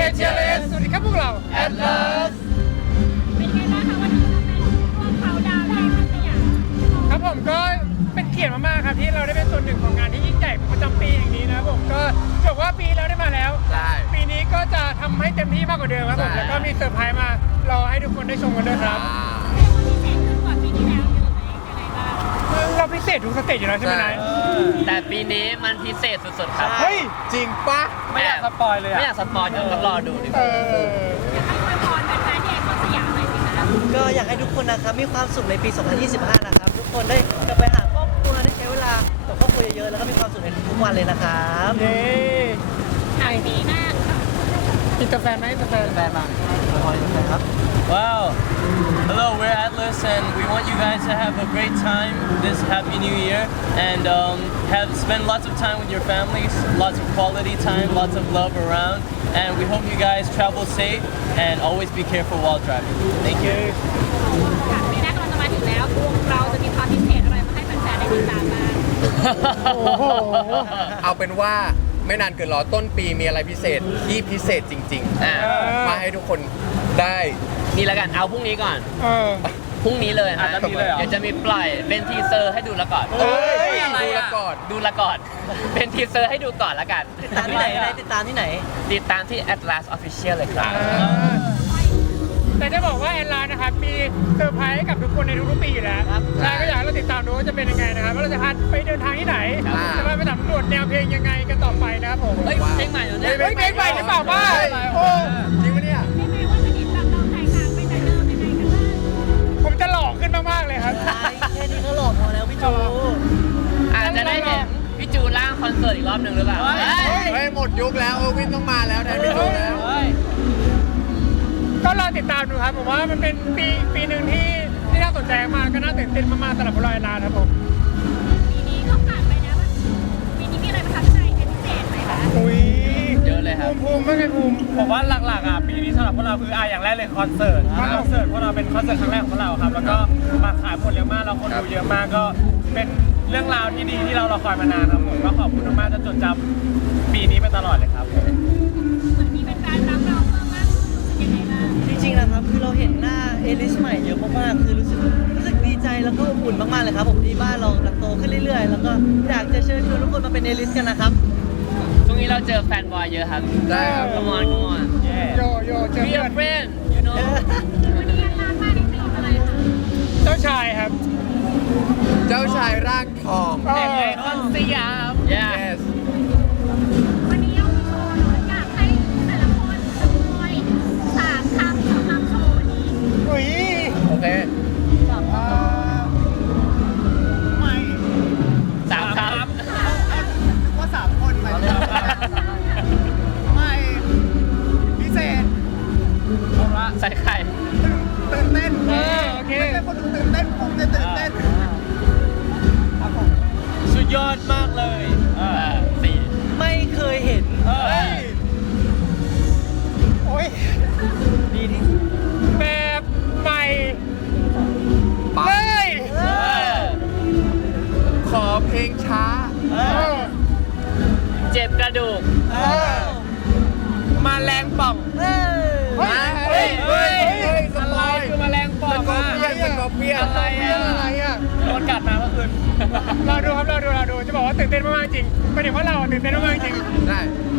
เชียร์เลสสวัสดีครับพวกเรา Atlas เป็นไงบ้างคะวันนี้เราเป็นร่วมเขาดาวน์ที่พัทยาครับผมก็เป็นเกียรติมากๆครับที่เราได้เป็นส่วนหนึ่งของงานที่ยิ่งใหญ่ประจำปีอย่างนี้นะครับผมก็ถือว่าปีแล้วได้มาแล้วใช่ปีนี้ก็จะทำให้เต็มที่มากกว่าเดิมครับผมแล้วก็มีเซอร์ไพรส์มารอให้ทุกคนได้ชมกันด้วยครับเรียกว่าพิเศษขึ้นกว่าปีที่แล้วเยอะไหมยังไงบ้างเราพิเศษทุกสเตจอยู่แล้วใช่ไหมนายแต่ปีนี้มันพิเศษสุดๆครับเฮ้ยจริงปะไม่อยากสปอยเลยไม่อยากสปอยเดี๋ยวต้องรอดูดีกเอว่าออยากให้อวยพรแฟนๆที่ไอคอนสยามหน่อยสิคะก็อยากให้ทุกคนนะครับมีความสุขในปี 2025 นะครับ ทุกคนได้กลับไปหาครอบครัวได้ใช้เวลากับครอบครัวเยอะๆ แล้วก็มีความสุขในทุกๆวันเลยนะครับเย้ปีหน้าค่ะอินเตอร์แฟนไหมอินเตอร์แฟนแฟนมาขอให้ทุกคนครับ Wow. Hello, we're Atlas, and we want you guys to have a great time this Happy New Year and have spend lots of time with your families, lots of quality time, lots of love around, and we hope you guys travel safe and always be careful while driving. Thank you. ค่ะปีหน้ากำลังจะมาถึงแล้ววงเราจะมีความพิเศษอะไรมาให้แฟนๆได้ติดตามบ้างโอ้โหเอาเป็นว่าไม่นานเกินรอต้นปีมีอะไรพิเศษที่พิเศษจริงอ่าๆ มาให้ทุกคนได้นี่แล้วกันเอาพรุ่งนี้ก่อนเออพรุ่งนี้เลยฮะจะมีเลยเหรอเดี๋ยวจะมีปล่อยเป็นทีเซอร์ให้ดูละก่อนเอ้ยอะไรดูละอ่ะก่อนดูละก่อน เป็นทีเซอร์ให้ดูก่อนละกันติดตามที่ไหนนายติดตามที่ไหนติดตามที่ Atlas Official เลยครับแต่จะบอกว่าแอนลานะครับมีเซอร์ไพรส์ให้กับทุกคนในทุกๆปีอยู่แล้วครับใช่ก็อยากให้เราติดตามดูว่าจะเป็นยังไงนะครับว่าเราจะพาไปเดินทางที่ไหนครับจะพาไปสำรวจแนวเพลงยังไงกันต่อไปนะครับผมเฮ้ยเพลงใหม่เหรอเนี่ยเฮ้ยเพลงใหม่หรือเปล่าว่าโอ้จริงปะเนี่ยได้ไหมว่าจะเห็นแบบเราแตกต่างไปจากเดิมยังไงกันบ้างผมจะหล่อขึ้นมากๆเลยครับแค่นี้ก็หลอกพอแล้วพี่จูอาจจะได้เห็นพี่จูร่างคอนเสิร์ตอีกรอบหนึ่งหรือเปล่าเฮ้ยหมดยุคแล้วเออร์วินต้องมาแล้วแทนพี่จูแล้วก็รอติดตามดูครับผมว่ามันเป็นปีหนึ่งที่น่าสนใจมากก็น่าตื่นเต้นมากๆสำหรับพวกเราแอนลาครับผมปีนี้ก็ผ่านไปแล้วปีนี้มีอะไรประทับใจเป็นพิเศษไหมคะอุ้ยเยอะเลยครับภูมิไม่ไงภูมิผมว่าหลักๆอ่ะปีนี้สำหรับพวกเราคืออย่างแรกเลยคอนเสิร์ตคอนเสิร์ตพวกเราเป็นคอนเสิร์ตครั้งแรกของพวกเราครับแล้วก็มาขายหมดเร็วมากเราคนดูเยอะมากก็เป็นเรื่องราวที่ดีที่เรารอคอยมานานครับผมก็ขอบคุณมากๆจะจดจำปีนี้ไปตลอดเลยครับเหมือนมีแฟนๆรักเราเพิ่มมากขึ้นรู้สึกยังไงบ้างจริงๆนะครับคือเราเห็นหน้าเอลิสใหม่เยอะมากๆคือรู้สึกดีใจแล้วก็อบอุ่นมากๆเลยครับผมที่บ้านเรากำลังโตขึ้นเรื่อยๆ แล้วก็อยากจะเชิญชวนทุกคนมาเป็นเอลิสกันนะครับช่วงนี้เราเจอแฟนบอยเยอะครับได้ครับ Come on Come on โยเจอ Be เพื่อ a น friend you know วันนี้ยังร้านมาในธีมอะไรคะเจ้าชายครับเจ้าชายร่างทองเออไอคอนสยาม yeah yes วันนี้เอาโชว์หน่อยอยากให้แต่ละคนสปอย3 คำสำหรับโชว์วันนี้อุ้ยโอเคสามคว่าสามคนหมายถึงไม่พิเศษำใส่ไข่ตื่นเต้นโอเคไม่ใช่คนดูตื่นเต้นผมจะตื่นเต้นครับผมสุดยอดมากเลยสี่ไม่เคยเห็นโอ้ยดีที่สุดแบบใหม่เลยขอเพลงช้าเออเจ็บกระดูกมาแรงป่องเอ้ยเฮ้ยเฮ้ยสปอยคือแมลงปอสกกอร์เปียนสกอร์เปียนอะไรอ่ะอะไรอ่ะโดนกัดมาเมื่อคืนเราดูครับเราดูจะบอกว่าตื่นเต้นมากๆจริงไม่ถึงว่าเราตื่นเต้นมากๆจริงได้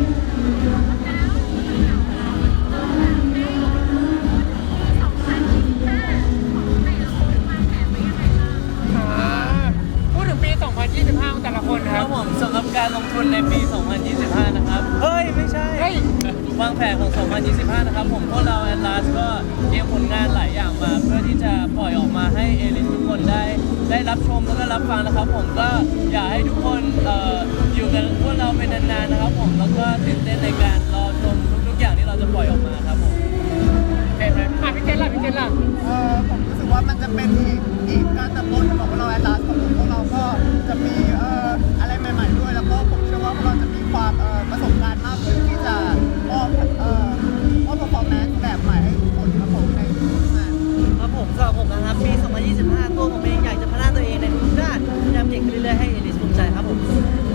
พูดถึงปี 2025 ของแต่ละคนคครัรับบผมสำหรับการลงทุนในปี 2025 นะครับเฮ้ย ไม่ใช่เฮ้ยวางแผนของ 2025 นะครับผมพวกเรา Atlas ก็เตรียมผลงานหลายอย่างมา เพื่อที่จะปล่อยออกมาให้เอลิสทุกคนได้รับชมแล้วก็รับฟังนะครับ ผมก็อยากให้ทุกคนอยู่กันพวกเราเป็นนานๆนะครับผมแล้วก็ตื่นเต้นในการรอชมทุกๆอย่างที่เราจะปล่อยออกมาครับผมเห็นไหมพี่เจนล่ะผมรู้สึกว่ามันจะเป็นอีกการเติบโตของพวกเราแอดลาสของพวกเราก็จะมีอะไรใหม่ๆด้วย แล้วก็ผมเชื่อว่าพวกเราจะมีความประสบการณ์มากขึ้นที่จะมอบperformance แบบใหม่ให้ทุกคนครับผมในทุกงานครับผมสำหรับผมนะครับปี 2025 ตัวผมเองอยากจะพัฒนาตัวเองในทุกด้านพยายามเก่งขึ้นเรื่อยๆให้เอลิสภูมิใจครับผมเอ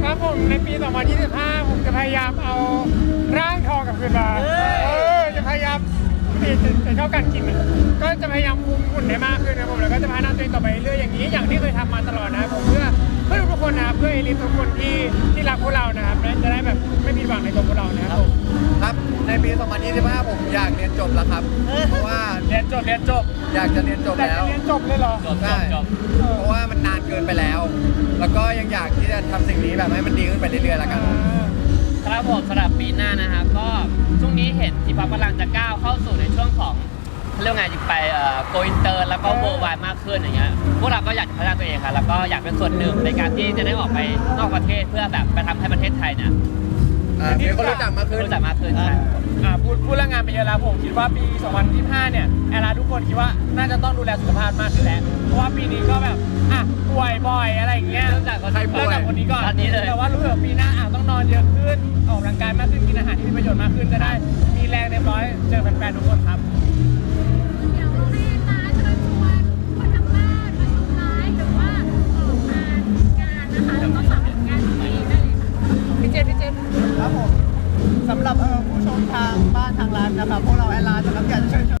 ครับผมในปี 2025 ผมจะพยายามเอาร่างทองกลับคืนมาจะพยายามจะชอบการกินก็จะพยายามคุมหุ่นได้มากขึ้นนะผมแล้วก็จะพัฒนาตัวเองต่อไปเรื่อยอย่างนี้อย่างที่เคยทำมาตลอดนะครับผมเพื่อทุกคนนะครับเพื่อเอลิททุกคนที่รักพวกเรานะครับและจะได้แบบไม่ผิดหวังในตัวพวกเรานะครับผมครับในปี 2025 ผมอยากเรียนจบแล้วครับ เพราะว่าเรียนจบอยากจะเรียนจบแต่แล้วจะเรียนจบเลยเหรอใช่เพราะว่ามันนานเกินไปแล้ว แล้วก็ยังอยากที่จะทำสิ่งนี้แบบให้มันดีขึ้นไปเรื่อยๆแล้วกันครับผมสำหรับปีหน้านะครับก็ช่วงนี้เห็นทีพับกำลังจะก้าวเข้าสู่ในช่วงของเรื่องงานจะไปโกอินเตอร์แล้วก็เวิร์ไวมากขึ้นอย่างเงี้ยพวกเราก็อยากจะพัฒนาตัวเองครับแล้วก็อยากเป็นส่วนหนึ่งในการที่จะได้ออกไปนอกประเทศเพื่อแบบไปทำให้ประเทศไทยเนี่ยมีคนรู้จักมากขึ้นรู้จักมากขึ้นใช่พูดเรื่องงานไปเยอะแล้วผมคิดว่าปี 2025 เนี่ยแอลาทุกคนคิดว่าน่าจะต้องดูแลสุขภาพมากขึ้นแล้วเพราะว่าปีนี้ก็แบบป่วยบ่อยอะไรอย่างเงี้ยเริ่มจากคนใครป่วยเริ่มจากคนนี้ก่อนตอนนี้เลยแต่ว่ารู้สึกว่าปีหน้าต้องนอนเยอะขึ้นออกกำลังกายมากขึ้นกินอาหารที่มีประโยชน์มากขึ้นจะได้มีแรงเรียบร้อยเจอแฟนๆทุกคนครับเดี๋ยวให้ร้านเชิญชวนคนทางบ้านมาชมไลฟ์หรือว่าออกมางานนะคะแล้วก็ฝากผลงานตัวเองได้เลยค่ะพี่เจนครับผมสำหรับผู้ชมทางบ้านทางร้านนะครับพวกเราแอลลาจะรับการเชิญชวน